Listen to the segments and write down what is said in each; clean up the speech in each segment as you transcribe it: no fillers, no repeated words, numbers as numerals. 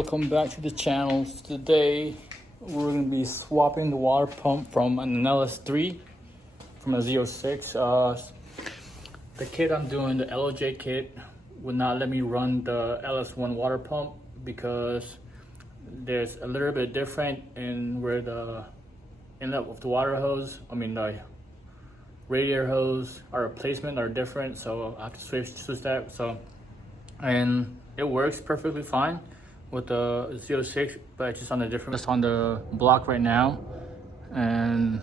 welcome back to the channel. Today we're going to be swapping the water pump from an LS3 from a Z06. The kit I'm doing, the LOJ kit, would not let me run the LS1 water pump because there's a little bit different in where the inlet of the water hose, the radiator hose, our replacement are different, so I have to switch that. And it works perfectly fine with the 06, but it's just on the different. It's on the block right now, and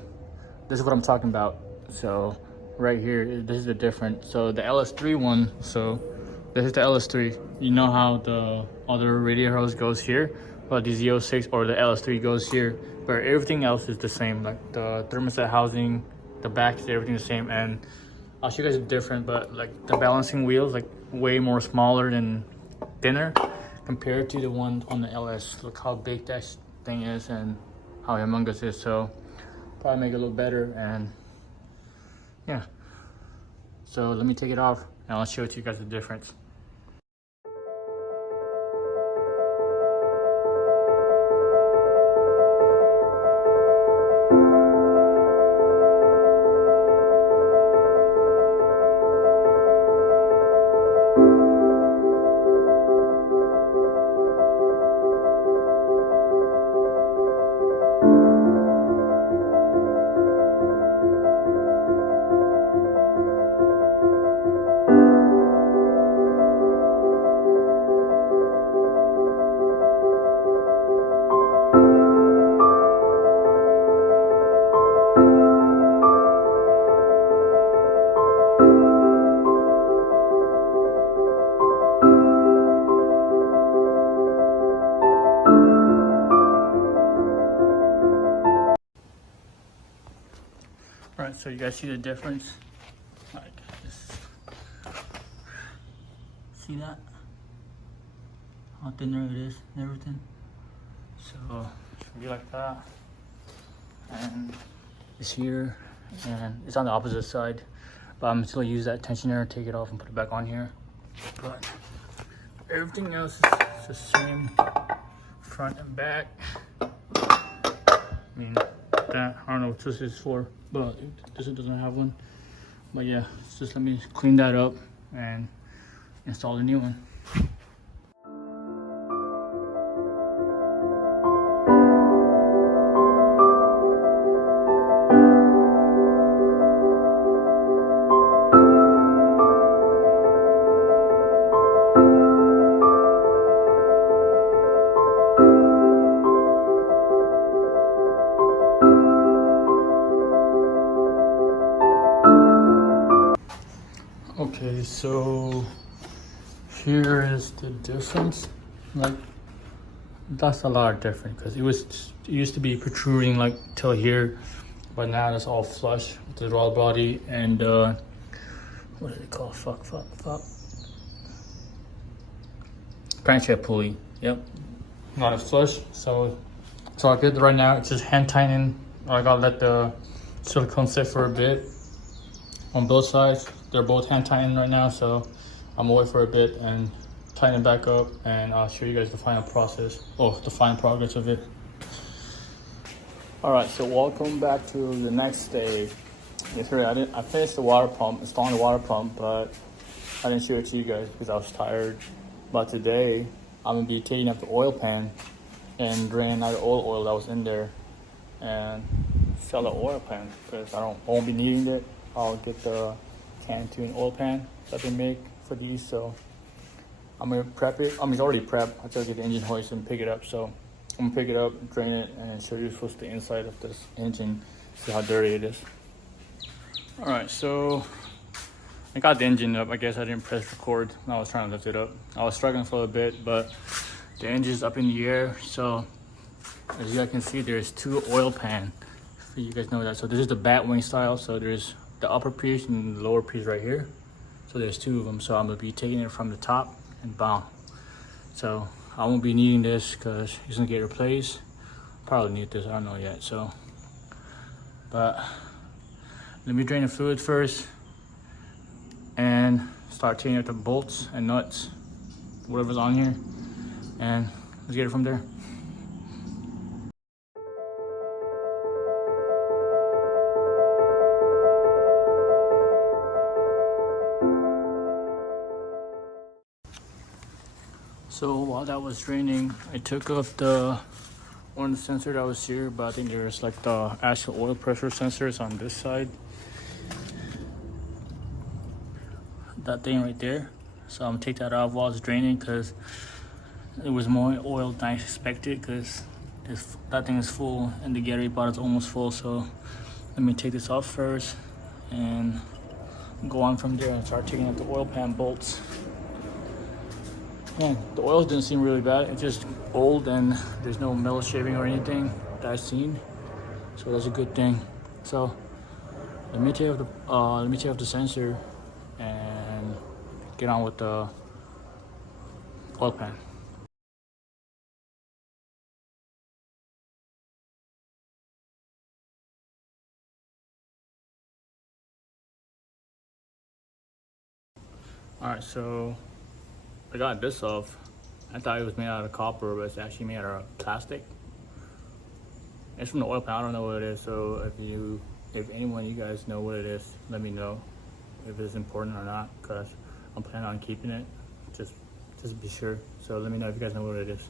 this is what I'm talking about. So right here, this is the difference. So the LS3 one, so this is the LS3. You know how the other radiator hose goes here, but the Z06 or the LS3 goes here, but everything else is the same. Like the thermostat housing, the backs, everything the same. And I'll show you guys the different, but like the balancing wheels, like way more smaller and thinner compared to the one on the LS. Look how big that thing is and how humongous it is. So probably make it a little better. And yeah, so let me take it off and I'll show you guys the difference. All right, so you guys see the difference? Like this. See that? How thinner it is and everything. So it should be like that. And it's here, and it's on the opposite side. But I'm still use that tensioner, take it off and put it back on here. But everything else is the same, front and back. I don't know what this is for, but this doesn't have one. But yeah, just let me clean that up and install a new one. Okay, so here is the difference. Like that's a lot different because it used to be protruding like till here, but now it's all flush with the roll body and what is it called? Fuck. Crankshaft pulley. Yep, not as flush. So it's all good right now. It's just hand tightening. I gotta let the silicone sit for a bit on both sides. They're both hand tightened right now, so I'm gonna wait for a bit and tighten it back up, and I'll show you guys the final process, the final progress of it. All right, so welcome back to the next day. Yesterday I finished the water pump, installing the water pump, but I didn't show it to you guys because I was tired. But today I'm gonna be taking up the oil pan and drain out the oil that was in there and sell the oil pan because I won't be needing it. I'll get the can to an oil pan that they make for these, so I'm gonna prep it. It's already prepped. I just get the engine hoist and pick it up. So I'm gonna pick it up, drain it, and show you what's the inside of this engine, see how dirty it is. All right, so I got the engine up. I guess I didn't press record when I was trying to lift it up. I was struggling for a bit, but the engine's up in the air. So as you guys can see, there's two oil pans. You guys know that. So this is the bat wing style. So there's the upper piece and the lower piece right here. So there's two of them. So I'm gonna be taking it from the top and bam. So I won't be needing this because it's gonna get replaced. Probably need this, I don't know yet. So, but let me drain the fluid first and start taking out the bolts and nuts, whatever's on here, and let's get it from there. So while that was draining, I took off one of the sensors that was here, but I think there's like the actual oil pressure sensors on this side. That thing right there. So I'm gonna take that off while it's draining because it was more oil than I expected, because that thing is full and the Gary bottle is almost full. So let me take this off first and go on from there and start taking out the oil pan bolts. Man, the oil didn't seem really bad. It's just old and there's no metal shaving or anything that I've seen, so that's a good thing. So let me take off the sensor and get on with the oil pan. All right, so I got this off. I thought it was made out of copper, but it's actually made out of plastic. It's from the oil pan. I don't know what it is. So if anyone of you guys know what it is, let me know if it's important or not, because I'm planning on keeping it. Just be sure. So let me know if you guys know what it is.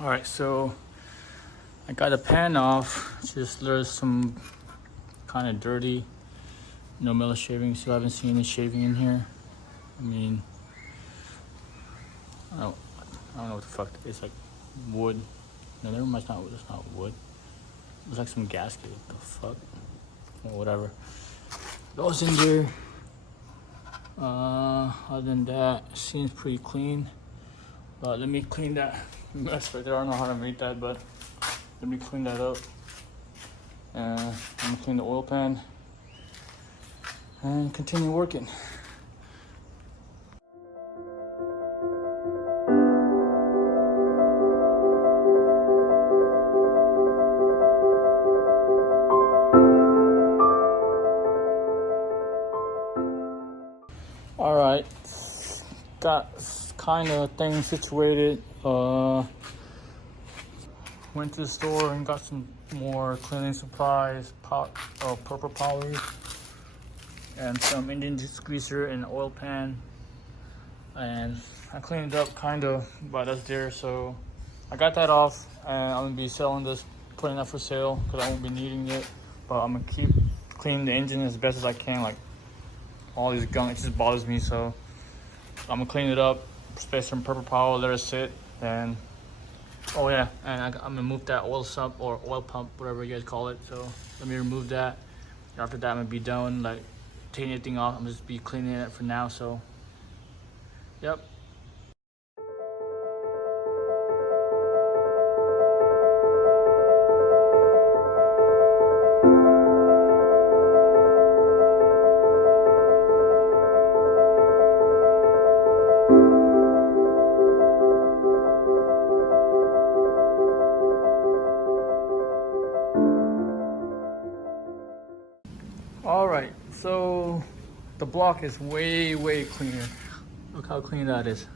All right, so I got the pan off. Just there's some kind of dirty, no metal shaving. Still haven't seen any shaving in here. I mean, I don't know what the fuck. It's like wood. No, never mind. It's not wood. It's not wood. It's like some gasket. What the fuck? Or whatever. Goes in there. Other than that, it seems pretty clean. But let me clean that mess right there. I don't know how to make that, but let me clean that up. I'm gonna clean the oil pan and continue working. All right, got kind of things situated. Went to the store and got some more cleaning supplies, purple power, and some engine degreaser and oil pan. And I cleaned it up kind of, but that's there. So I got that off, and I'm gonna be selling this, putting that for sale because I won't be needing it. But I'm gonna keep cleaning the engine as best as I can. Like all these gunk, it just bothers me. So I'm gonna clean it up, spray some purple power, let it sit, and oh yeah, and I'm gonna move that oil sump or oil pump, whatever you guys call it. So let me remove that. After that, I'm gonna be done, like taking anything off. I'm just be cleaning it for now. So, yep. All right, so the block is way cleaner. Look how clean that is.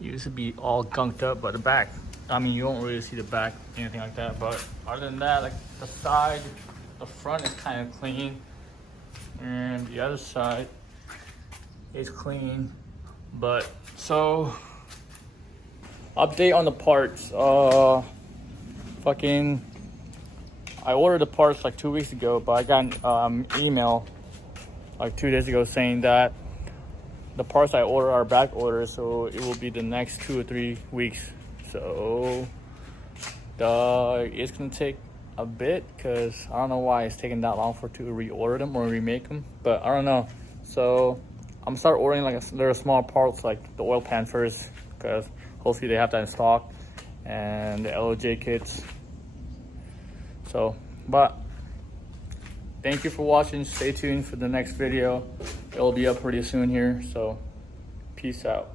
It used to be all gunked up, but the back, I mean, you don't really see the back, anything like that. But other than that, like the side, the front is kind of clean, and the other side is clean. But so, update on the parts. I ordered the parts like 2 weeks ago, but I got an email like 2 days ago saying that the parts I ordered are back orders, so it will be the next 2 or 3 weeks. So it's gonna take a bit because I don't know why it's taking that long to reorder them or remake them, but I don't know. So I'm gonna start ordering like little small parts like the oil pan first, because hopefully they have that in stock, and the LJ kits. So, but thank you for watching. Stay tuned for the next video. It'll be up pretty soon here. So, peace out.